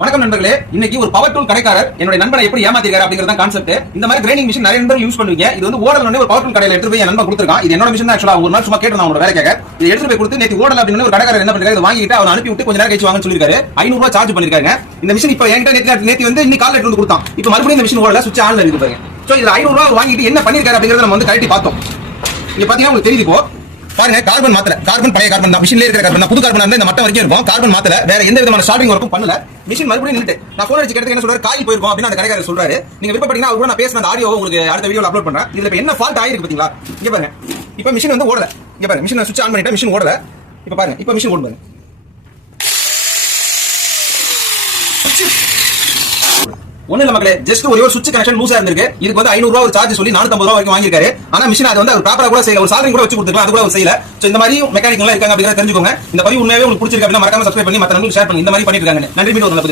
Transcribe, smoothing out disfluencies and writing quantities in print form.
வணக்கம் நண்பர்களே, இன்னைக்கு ஒரு பவர் டூல் கடைக்காரர் என்னோட நண்பனை எப்படி ஏமாத்திருக்காரு அப்படிங்கறத கான்செப்ட். இந்த மாதிரி கிரைண்டிங் மிஷின் நிறைய நண்பர்கள் யூஸ் பண்ணுவீங்க. இது வந்து ஓடலன்னு ஒரு பவர் டூல் கடையில எடுத்து போய் என் நண்பன் கொடுத்திருக்கான். இது என்னோட மிஷின் ஆக்சுவலா ஒரு நாள் சும்மா கேட்டு அவனோட வேலைக்காக இதை எடுத்து போய் கொடுத்து நேத்து ஓடல அப்படின்னு ஒரு கடைக்காரர் என்ன பண்ணிருக்காரு, வாங்கிட்டு அவன் அனுப்பி விட்டு கொஞ்ச நேரம் கழிச்சு வாங்கன்னு சொல்லிருக்காரு. 500 ரூபாய் சார்ஜ் பண்ணிருக்காங்க. இந்த மிஷின் இப்ப என்கிட்ட நேத்து வந்து இன்னைக்கு காலையில எடுத்து கொடுத்தான். இப்ப மறுபடியும் இந்த மிஷின் ஓடல, சுவிட்ச் ஆன்ல இருக்கு பாருங்க. சோ இதுல 500 ரூபாய் வாங்கிட்டு என்ன பண்ணிருக்காரு அப்படிங்கறத நம்ம வந்து கழட்டி பார்த்தோம். இங்க பாத்தீங்கன்னா உங்களுக்கு தெரியுது. இப்போ பாருங்க, கார்பன் மாத்தல, கார்பன் பழைய கார்பன் தான், மிஷின்ல இருக்கிற கார்பன் தான், புது கார்பன் இந்த மட்டம் வரைக்கும் இருக்கும். கார்பன் மாத்தல, வேற எந்த விதமான ஸ்டார்டிங் ஒர்க்கும் பண்ணல. மிஷின் மறுபடியும் நின்னுட்டு நான் போன் அடிச்சு கேட்டதுக்கு என்ன சொல்றாரு, காய் போயிருக்கும் அப்படின்னு அந்த கடைக்காரர் சொல்றாரு. நீங்க விருப்பப்பட்டீங்கன்னா அவரு நான் பேசுன அந்த ஆடியோ உங்களுக்கு அடுத்த வீடியோல அப்லோட் பண்றேன். இதுல இப்ப என்ன ஃபால்ட் ஆயிருக்கு பாத்தீங்களா? இங்க பாருங்க, இப்ப மிஷின் வந்து ஓடல. இங்க பாருங்க, மிஷின் சுவிட்ச் ஆன் பண்ணிட்டா மிஷின் ஓடல. இப்ப பாருங்க, இப்ப மிஷின் ஓடுது. ஒண்ணு இல்ல மக்களே, ஜஸ்ட் ஒரே ஒரு சுவிட்ச் கனெக்ஷன் லூசா இருந்திருக்கு. இதுக்கு வந்து 500 ரூபாய் ஒரு சார்ஜ் சொல்லி 450 ரூபாய் வரைக்கும் வாங்கிருக்காரு. ஆனா மிஷின் அது வந்து ப்ராப்பரா கூட செய்யல, ஒரு சால்டரிங் கூட வச்சு கொடுத்துருக்கலாம், அது கூட அவர் செய்யல. சோ இந்த மாதிரி மெக்கானிக் எல்லாம் இருக்காங்க அப்படிங்கறத தெரிஞ்சுக்கோங்க. இந்த பதிவு உண்மையாவே உங்களுக்கு பிடிச்சிருக்கு அப்படின்னா மறக்காம சப்ஸ்கிரைப் பண்ணி மத்த நண்பர்களுக்கு ஷேர் பண்ணி இந்த மாதிரி பண்ணிட்டு இருக்காங்க. நன்றி. மீண்டும் ஒரு நல்ல